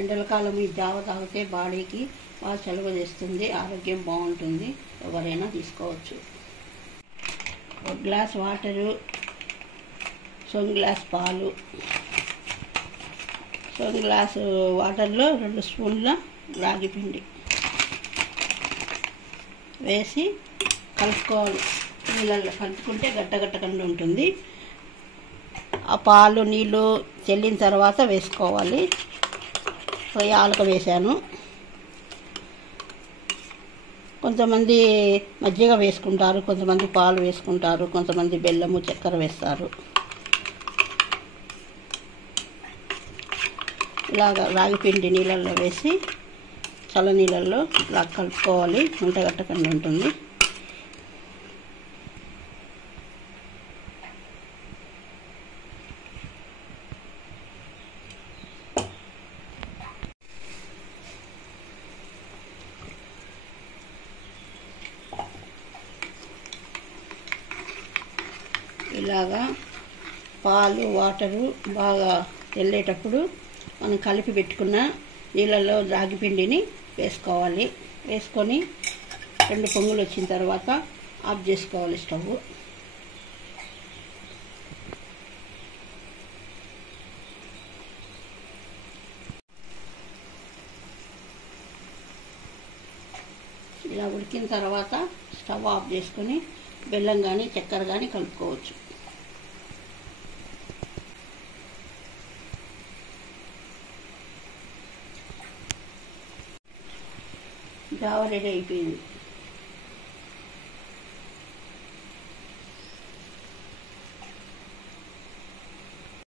ఎండల కాలం ఈ జావ తాగితే బాడీకి బాగా చలువ చేస్తుంది, ఆరోగ్యం బాగుంటుంది. ఎవరైనా తీసుకోవచ్చు. ఒక గ్లాస్ వాటరు, సొంగు గ్లాస్ పాలు, సొంగు గ్లాసు వాటర్లో 2 స్పూన్ల రాగి పిండి వేసి కలుపుకోవాలి. నీళ్ళల్లో కలుపుకుంటే గట్టగట్టకుండా ఉంటుంది. ఆ పాలు నీళ్ళు చెల్లిన తర్వాత వేసుకోవాలి. యాలక వేసాను. కొంతమంది మజ్జిగ వేసుకుంటారు, కొంతమంది పాలు వేసుకుంటారు, కొంతమంది బెల్లము చక్కెర వేస్తారు. ఇలాగ రాగి పిండి నీళ్ళల్లో వేసి చల్ల నీళ్ళల్లో ఇలా కలుపుకోవాలి. ఉంటగట్టకుండా ఉంటుంది. ఇలాగా పాలు వాటరు బాగా తెల్లేటప్పుడు మనం కలిపి పెట్టుకున్న నీళ్ళల్లో రాగి పిండిని వేసుకోవాలి. వేసుకొని 2 పొంగులు వచ్చిన తర్వాత ఆఫ్ చేసుకోవాలి స్టవ్. ఇలా ఉడికిన తర్వాత స్టవ్ ఆఫ్ చేసుకొని బెల్లం కానీ చక్కెర కానీ కలుపుకోవచ్చు. జావ రెడీ అయిపోయింది.